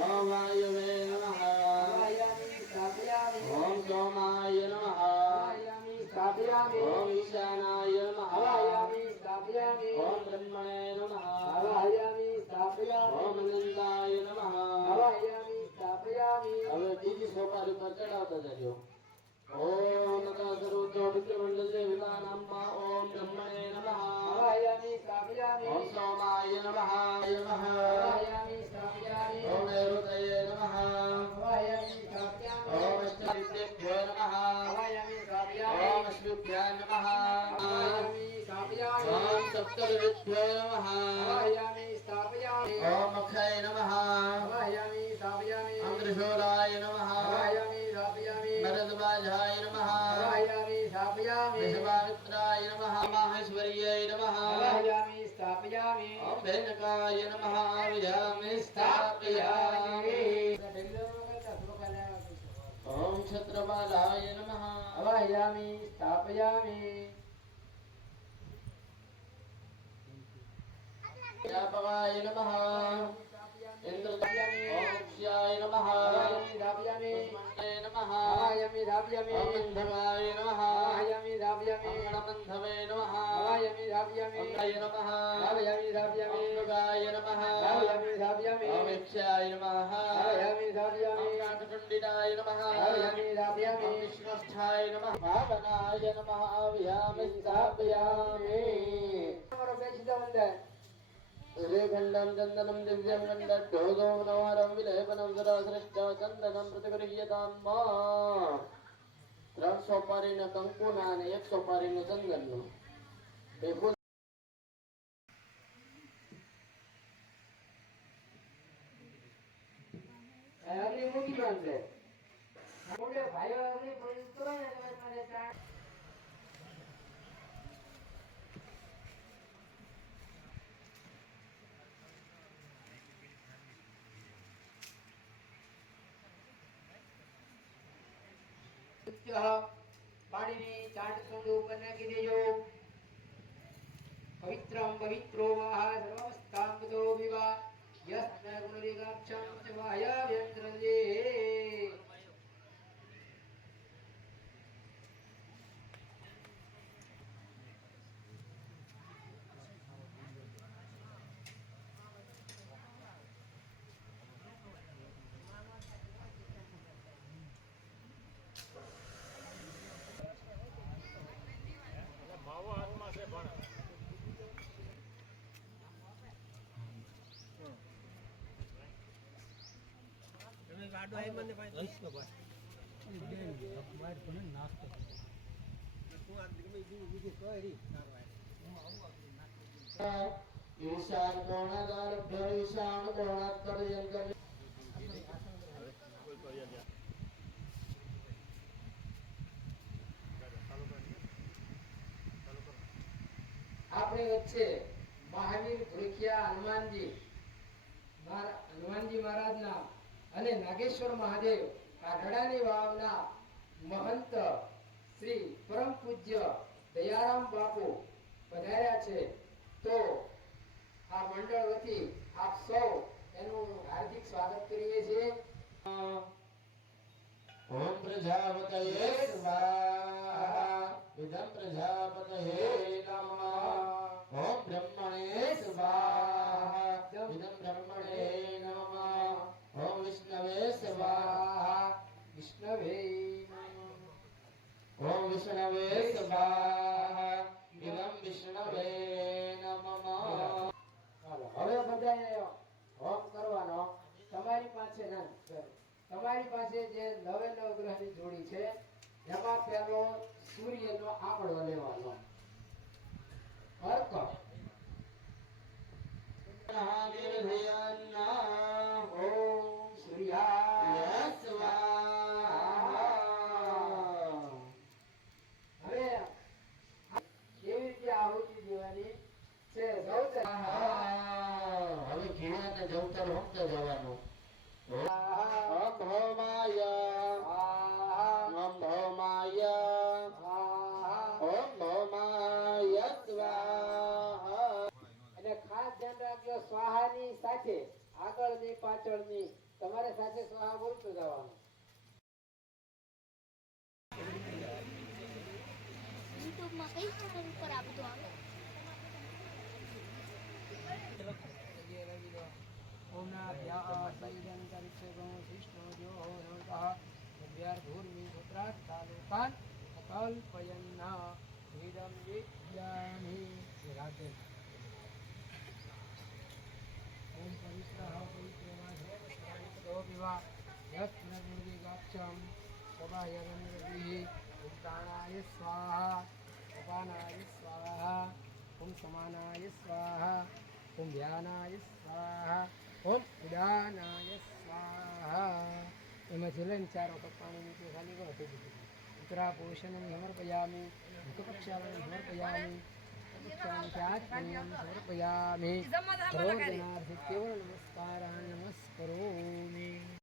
ఓం వాయువే నమ ఓం సోమాయ నమ ఓం ఈశానాయ నమ ఓం బ్రహ్మణే నమ ఓం అనందాయ నమ હવે બીજી સોપારી પર ચડાવતા જજો ઓમ નકા સર્વતો મિત્ર મંડળ દેવતા નામ ઓમ બ્રહ્મણે નમઃ స్థాపయామి స్థాపయామి ఓం సోమాయ నమః. నమః. స్థాపయామి వెనకాయ నమ విజామి స్థాపయామి. ఓం ఛత్రపాలాయ నమ. అవాహయామి స్థాపయామి. వ్యాపకాయ నమ. ఇంద్రయామి ఓంక్ష్యాయ నమ. దాప్యామి నమ. ఆయమి అధ్యక్షాయ నమః. ఆయామి దామయామి కాటపండితాయ నమః. ఆయామి దామయామి విష్ణుష్ఠాయ నమః. భావనాయ నమః. ఆయామి స్థాపయామి. మరొకచిత ఉంది రేఖండం చందనం దివ్యం గండ ఢోగం నవారం విలేపనం సురాశ్రేష్ట చందనం ప్రతిగృహ్యతాం మా ત્રણસો પારીને કંકુના અગ્નિ મૂકી બાંધે મોટે ભાઈઓ અગ્નિ પોલીસ કરો પાણીની ચાટ સોંડ ઉપર નાખી દેજો. પવિત્રમ પવિત્રો વાહ સર્વસ્થામ यस्मै गुणरिगाक्षां शिवाय व्यङ्क्रजे બદો વિવા યસ્ન ગુણરિગાક્ષમ ચ વાયા વ્યંત્રજે ईशान कोणादारभ्य ईशान कोणात्पर्यंत આપણી વચ્ચે મહાવીર ભૂખિયા હનુમાનજી મહારા- હનુમાનજી મહારાજના અને નાગેશ્વર મહાદેવ કાઢડાની વાવના મહંત શ્રી પરમ પૂજ્ય દયારામ બાપુ પધાર્યા છે. તો स्वाहा વિષ્ણવે ओम विष्णवे स्वाहा इदं विष्णवे नमः ચાલો હવે બધાએ હોમ કરવાનો તમારી પાસે ના સર તમારી પાસે જે નવે નવ ગ્રહની જોડી છે એમાં પેલો સૂર્યનો ને જવું ત્યારે સમજે જવાનું અને ખાસ ધ્યાન રાખજો સ્વાહાની સાથે આગળની પાછળની. તમારે સાથે સ્વાહા બોલતું જવાનું. યુટ્યુબમાં કઈ ચેનલ ઉપર આ બધું આવે? विद्यार्थूर्मीसूत्रात्कालोकान् अकल्पयन्ना वेदं विद्यामि विराजेन ॐ पवित्रः पवित्रोऽपि वा स्वाहा उपानाय समानाय स्वाहा ॐ ध्यानाय स्वाहा ઓમ ઉદાનાય સ્વાહા. એમાં લઈને ચારો કપ પાણી નીચે ખાલી કરો થઈ દીધું ઉત્તરા પોષણ સમર્પયામી મુખપક્ષાલન સમર્પયામી સમર્પયામી. કેવળ નમસ્કારા નમસ્કરોમી.